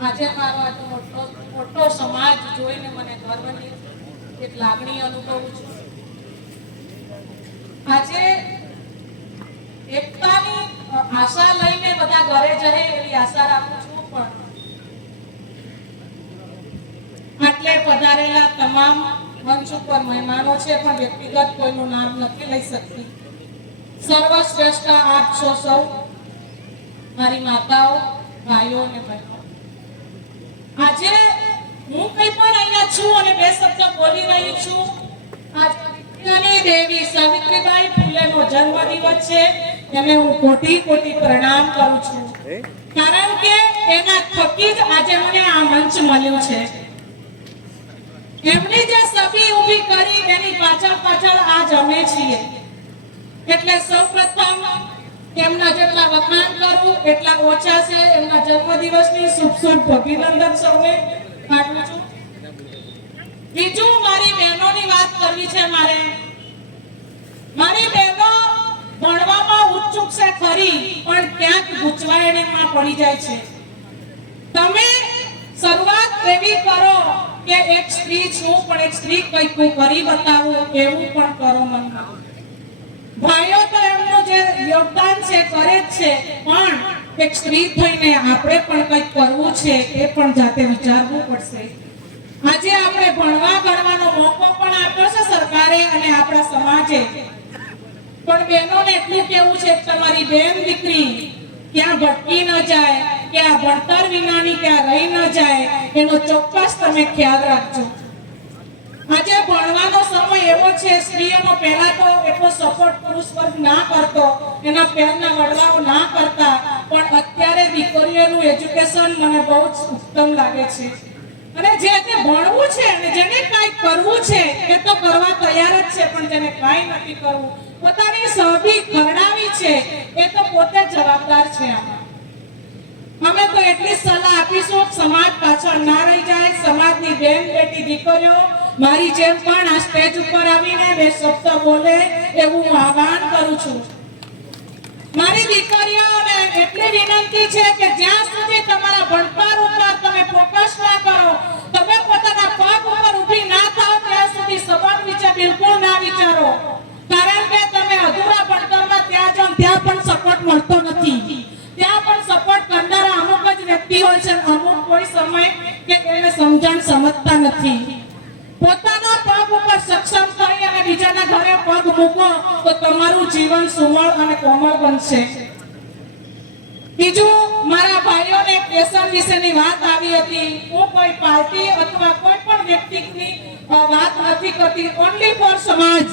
આજે મારો આજે મોટો સમાજ જોઈને મને ગર્વની એક લાગણી અનુભવું છું। આજે એકતાની આશા લઈને બધા ઘરે જશે એવી આશા રાખું છું, પણ આટલે પધારેલા તમામ મંચ ઉપર મહેમાનો છે, પણ વ્યક્તિગત કોઈનું નામ નથી લઈ શકતી। સર્વશ્રેષ્ઠ આપ છો સૌ, મારી માતાઓ, ભાઈઓ અને બહેનો। આજે હું કઈ પણ અહીંયા છું અને બે શબ્દ બોલી રહી છું। આજે વિદ્યાની દેવી સાવિત્રીબાઈ ફૂલેનો જન્મદિવસ છે, એને હું કોટી કોટી પ્રણામ કરું છું, કારણ કે એના થકી જ આજે મને આ મંચ મળ્યું છે। એમની જે સભી ઊભી કરી એની પાછળ આજ અમે છીએ, એટલે સૌપ્રથમ એમના જેટલા વખાણ કરું એટલા ઓછા છે। એમના જન્મદિવસની શુભ અભિનંદન સૌને પાઠવું છું। બીજું મારી બહેનોની વાત કરવી છે મારી બહેનો ભણવામાં ઉત્સુક છે ખરી, પણ ક્યાંક ગૂંચવાયણમાં પડી જાય છે। તમે શરૂઆત એવી કરો કે એક સ્ત્રી છું પણ એક સ્ત્રી કંઈક કરી બતાવું એવું પણ કરો મનમાં। ભાઈઓ તો એમનું જે યોગદાન છે કરે જ છે, પણ એક સ્ત્રી થઈને આપણે પણ કંઈક કરવું છે એ પણ જાતે વિચારવું પડશે। આજે આપણે ભણવા ગણવાનો મોકો પણ આપ્યો છે સરકારે અને આપણા સમાજે, પણ બહેનોને એટલું કહેવું છે કે તમારી બેન દીકરી ક્યાં ભટકી ન જાય, કે આ ભણતર વિનાની ક્યાં રહી ન જાય, એનો ચોક્કસ તમે ખ્યાલ રાખજો। આજે ભણવાનો સમય એવો છે, સ્ત્રીઓનો પહેલા તો એટલો સપોર્ટ પુરુષ વર્ગ ના કરતો, એના પહેરના વડવાઓ ના કરતા, પણ અત્યારે દીકરીઓનું એજ્યુકેશન મને બહુ જ ઉત્તમ લાગે છે। અને જે ભણવું છે અને જેને કાંઈ કરવું છે એ તો કરવા તૈયાર જ છે, પણ જેને કાંઈ નથી કરવું, પોતાની સભી ખરડાવી છે, એ તો પોતે જવાબદાર છે। અમે તો એટલી સલાહ આપીશું કે સમાજ પાછળ ના રહી જાય। સમાજની બેન બેટી દીકરીઓ મારી જેમ પણ આ સ્ટેજ ઉપર આવીને બે શબ્દ બોલે એવું હું આહ્વાન કરું છું। મારી દીકરીઓને એટલી વિનંતી છે કે જ્યાં સુધી તમારા ભણતર ઉપર તમે ફોકસ ના કરો, તમે પોતાના પગ ઉપર ઊભી ના થાઓ, ત્યાં સુધી સંબંધ વિશે બિલકુલ ના વિચારો, કારણ કે તમે અધૂરા ભણતરમાં ત્યાં જાઓ ત્યાં પણ સપોર્ટ મળતો નથી। ત્યાં પણ સપોર્ટ કરનારા અમુક જ વ્યક્તિ હોય છે, અમુક કોઈ સમય કે એને સમજણ સમજતા નથી। પોતાના પગ ઉપર સક્ષમ થઈ અને બીજાના ઘરે પગ મૂકો તો તમારું જીવન સુમળ અને કોમળ બનશે। બીજું, મારા ભાઈઓને વ્યસન વિશેની વાત આવી હતી। હું કોઈ પાર્ટી અથવા કોઈ પણ વ્યક્તિની વાત નથી કરતી, ઓન્લી ફોર સમાજ।